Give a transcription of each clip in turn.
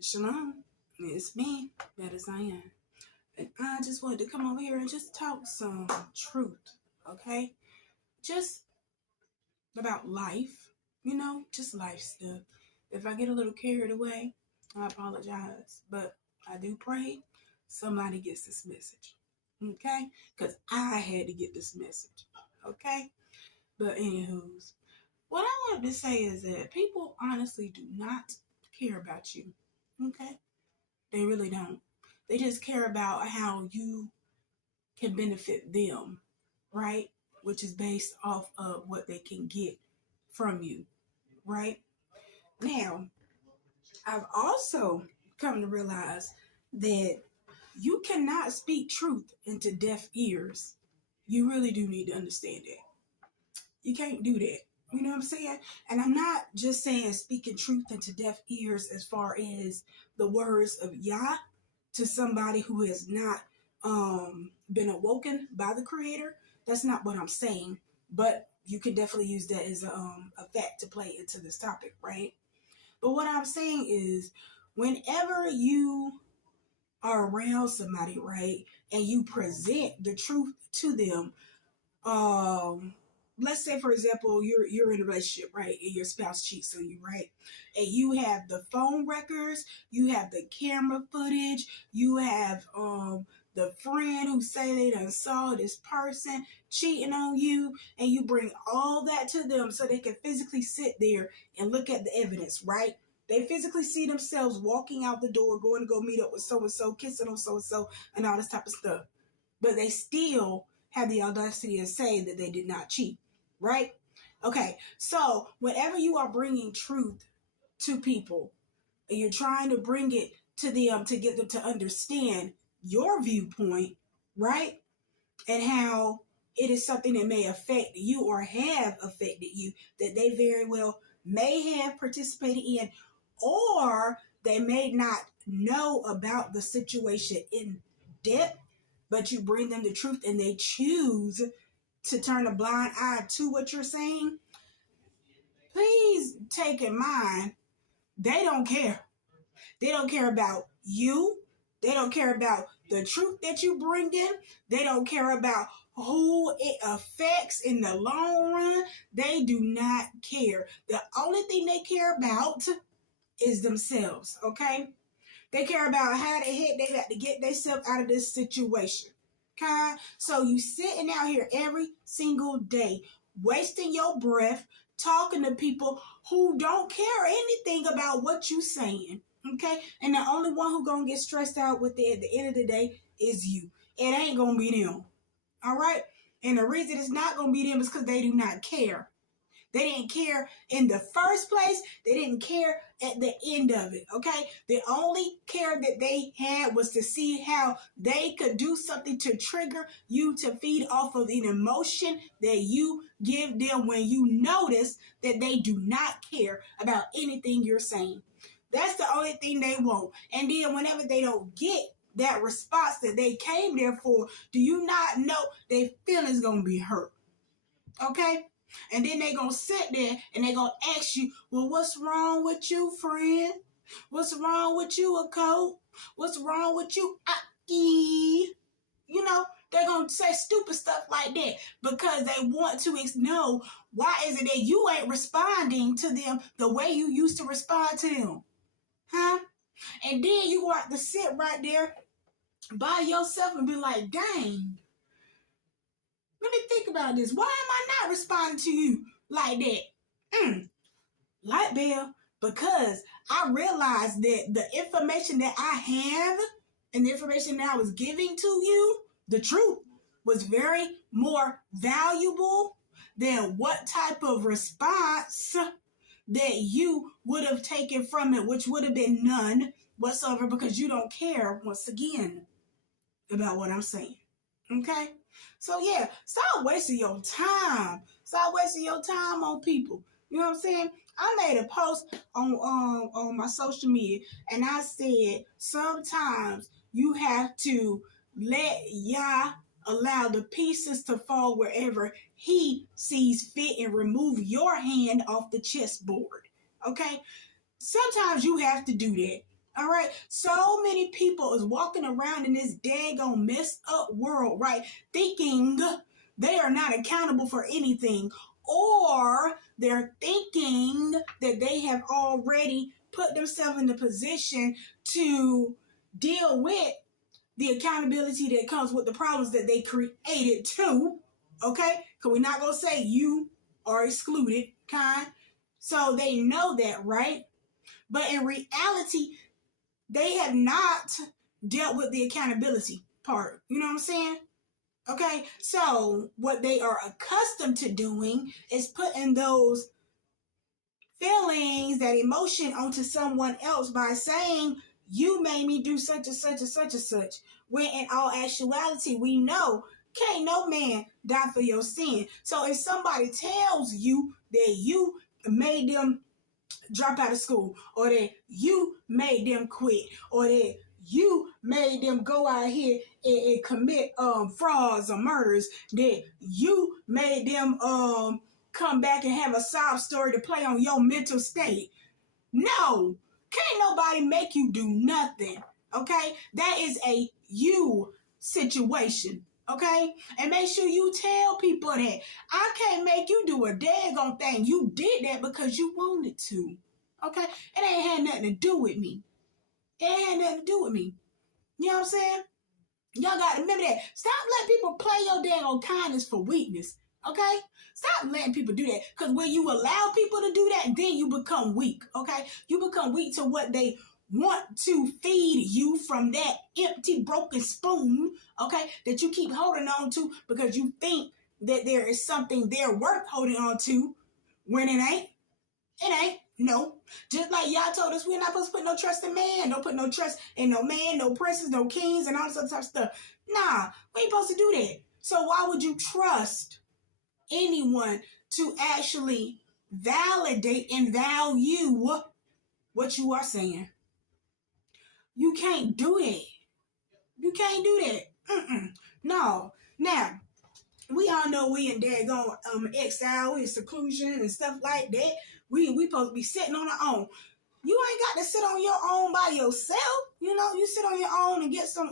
Shalom, it's me, Baht Of Zion. And I just wanted to come over here and just talk some truth, okay? Just about life, just life stuff. If I get a little carried away, I apologize. But I do pray somebody gets this message, okay? Because I had to get this message, okay? But anywho's, what I wanted to say is that people honestly do not care about you, okay? They really don't. They just care about how you can benefit them, right? Which is based off of what they can get from you, right? Now, I've also come to realize that you cannot speak truth into deaf ears. You really do need to understand that. You can't do that. You know what I'm saying? And I'm not just saying speaking truth into deaf ears as far as the words of Yah to somebody who has not been awoken by the Creator. That's not what I'm saying. But you can definitely use that as a fact to play into this topic, right? But what I'm saying is whenever you are around somebody, right, and you present the truth to them, let's say, for example, you're in a relationship, right, and your spouse cheats on you, right, and you have the phone records, you have the camera footage, you have the friend who say they done saw this person cheating on you, and you bring all that to them so they can physically sit there and look at the evidence, right? They physically see themselves walking out the door, going to go meet up with so-and-so, kissing on so-and-so, and all this type of stuff. But they still have the audacity to say that they did not cheat, right? Okay, so whenever you are bringing truth to people and you're trying to bring it to them to get them to understand your viewpoint, right? And how it is something that may affect you or have affected you that they very well may have participated in, or they may not know about the situation in depth, but you bring them the truth and they choose to turn a blind eye to what you're saying, please take in mind, they don't care. They don't care about you. They don't care about the truth that you bring in. They don't care about who it affects in the long run. They do not care. The only thing they care about is themselves, okay? They care about how the heck they got to get themselves out of this situation, okay? So you sitting out here every single day, wasting your breath, talking to people who don't care anything about what you saying, okay? And the only one who gonna get stressed out with it at the end of the day is you. It ain't gonna be them, all right? And the reason it's not gonna be them is because they do not care. They didn't care in the first place. They didn't care at the end of it, okay? The only care that they had was to see how they could do something to trigger you to feed off of an emotion that you give them when you notice that they do not care about anything you're saying. That's the only thing they want. And then whenever they don't get that response that they came there for, do you not know their feelings gonna be hurt, okay? And then they gonna sit there and they gonna ask you, well, what's wrong with you, friend? What's wrong with you, a coat? What's wrong with you, Aki? You know, they're gonna say stupid stuff like that because they want to know why is it that you ain't responding to them the way you used to respond to them, huh? And then you want to sit right there by yourself and be like, dang, let me think about this. Why am I not responding to you like that? Light bill. Because I realized that the information that I have and the information that I was giving to you, the truth, was very more valuable than what type of response that you would have taken from it, which would have been none whatsoever because you don't care, once again, about what I'm saying. Okay? So yeah, stop wasting your time. Stop wasting your time on people. You know what I'm saying? I made a post on my social media and I said sometimes you have to let Yah allow the pieces to fall wherever he sees fit and remove your hand off the chessboard. Okay? Sometimes you have to do that. All right. So many people is walking around in this daggone messed up world, right? Thinking they are not accountable for anything, or they're thinking that they have already put themselves in the position to deal with the accountability that comes with the problems that they created too. Okay? Because we're not going to say you are excluded, kind. So they know that, right? But in reality, they have not dealt with the accountability part. You know what I'm saying? Okay, so what they are accustomed to doing is putting those feelings, that emotion onto someone else by saying, you made me do such and such and such and such. When in all actuality, we know, can't no man die for your sin. So if somebody tells you that you made them drop out of school, or that you made them quit, or that you made them go out here and commit frauds or murders, that you made them come back and have a sob story to play on your mental state. No, can't nobody make you do nothing. Okay, that is a you situation. Okay, and make sure you tell people that I can't make you do a daggone thing. You did that because you wanted to. Okay, it ain't had nothing to do with me. It ain't had nothing to do with me. You know what I'm saying? Y'all got to remember that. Stop letting people play your daggone kindness for weakness. Okay? Stop letting people do that. Because when you allow people to do that, then you become weak. Okay? You become weak to what they want to feed you from that empty, broken spoon. Okay? That you keep holding on to because you think that there is something there worth holding on to when it ain't. It ain't. No. Just like y'all told us we're not supposed to put no trust in man. Don't put no trust in no man, no princes, no kings, and all this other type of stuff. Nah, we ain't supposed to do that. So why would you trust anyone to actually validate and value what you are saying? You can't do that. You can't do that. No. Now, we all know we in daggone exile, we in seclusion and stuff like that. We supposed to be sitting on our own. You ain't got to sit on your own by yourself. You know, you sit on your own and get some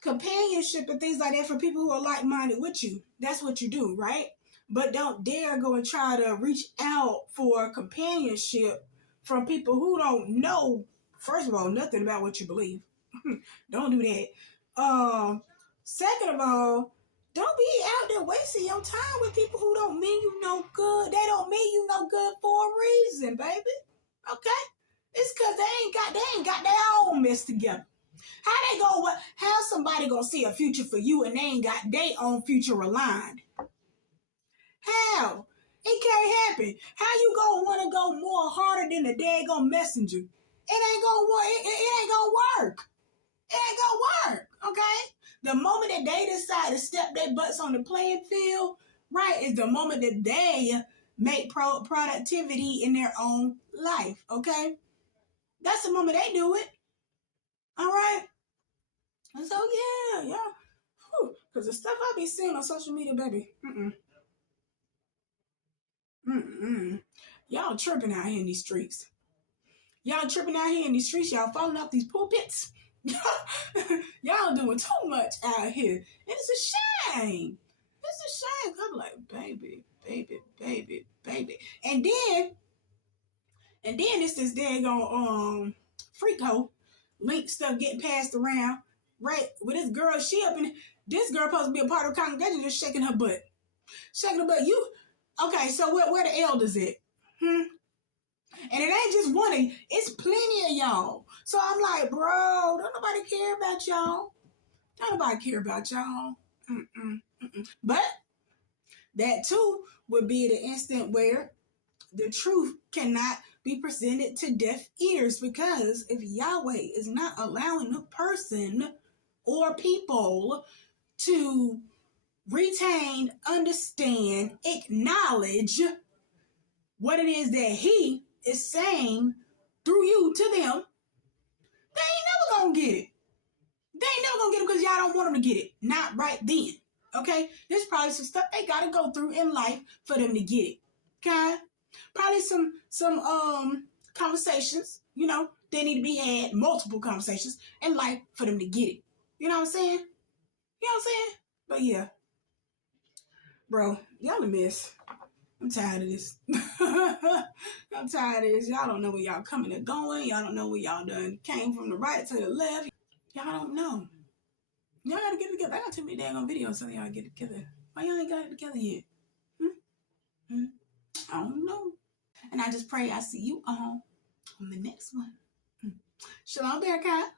companionship and things like that for people who are like-minded with you. That's what you do, right? But don't dare go and try to reach out for companionship from people who don't know, first of all, nothing about what you believe. Don't do that. Second of all, don't be out there wasting your time with people who don't mean you no good. They don't mean you no good for a reason, baby. Okay? It's because they ain't got their own mess together. How somebody gonna see a future for you and they ain't got their own future aligned? How? It can't happen. How you gonna want to go more harder than the daggone messenger? It ain't gonna work. It ain't gonna work. It ain't gonna work, okay? The moment that they decide to step their butts on the playing field, right, is the moment that they make productivity in their own life, okay? That's the moment they do it, all right? And so, yeah. Because the stuff I be seeing on social media, baby, y'all tripping out here in these streets. Y'all tripping out here in these streets. Y'all falling off these pulpits. Y'all doing too much out here. And it's a shame. It's a shame. I'm like, baby. And then it's this daggone freak hoe link stuff getting passed around, right? With this girl, this girl supposed to be a part of the congregation, just shaking her butt. Okay, so where the elders at? And it ain't just one, it's plenty of y'all. So I'm like, bro, don't nobody care about y'all. Don't nobody care about y'all. But that too would be the instant where the truth cannot be presented to deaf ears, because if Yahweh is not allowing a person or people to retain, understand, acknowledge what it is that he is saying through you to them, they ain't never gonna get it. They ain't never gonna get it because y'all don't want them to get it. Not right then. Okay? There's probably some stuff they gotta go through in life for them to get it. Okay? Probably some conversations, you know, they need to be had, multiple conversations in life for them to get it. You know what I'm saying? You know what I'm saying? But yeah, bro, y'all a mess. I'm tired of this. I'm tired of this. Y'all don't know where y'all coming and going. Y'all don't know where y'all done came from the right to the left. Y'all don't know. Y'all gotta get it together. I got too many daggone videos telling y'all to get it together. Why y'all ain't got it together yet? I don't know. And I just pray I see you all on the next one. Shalom, Bearcat.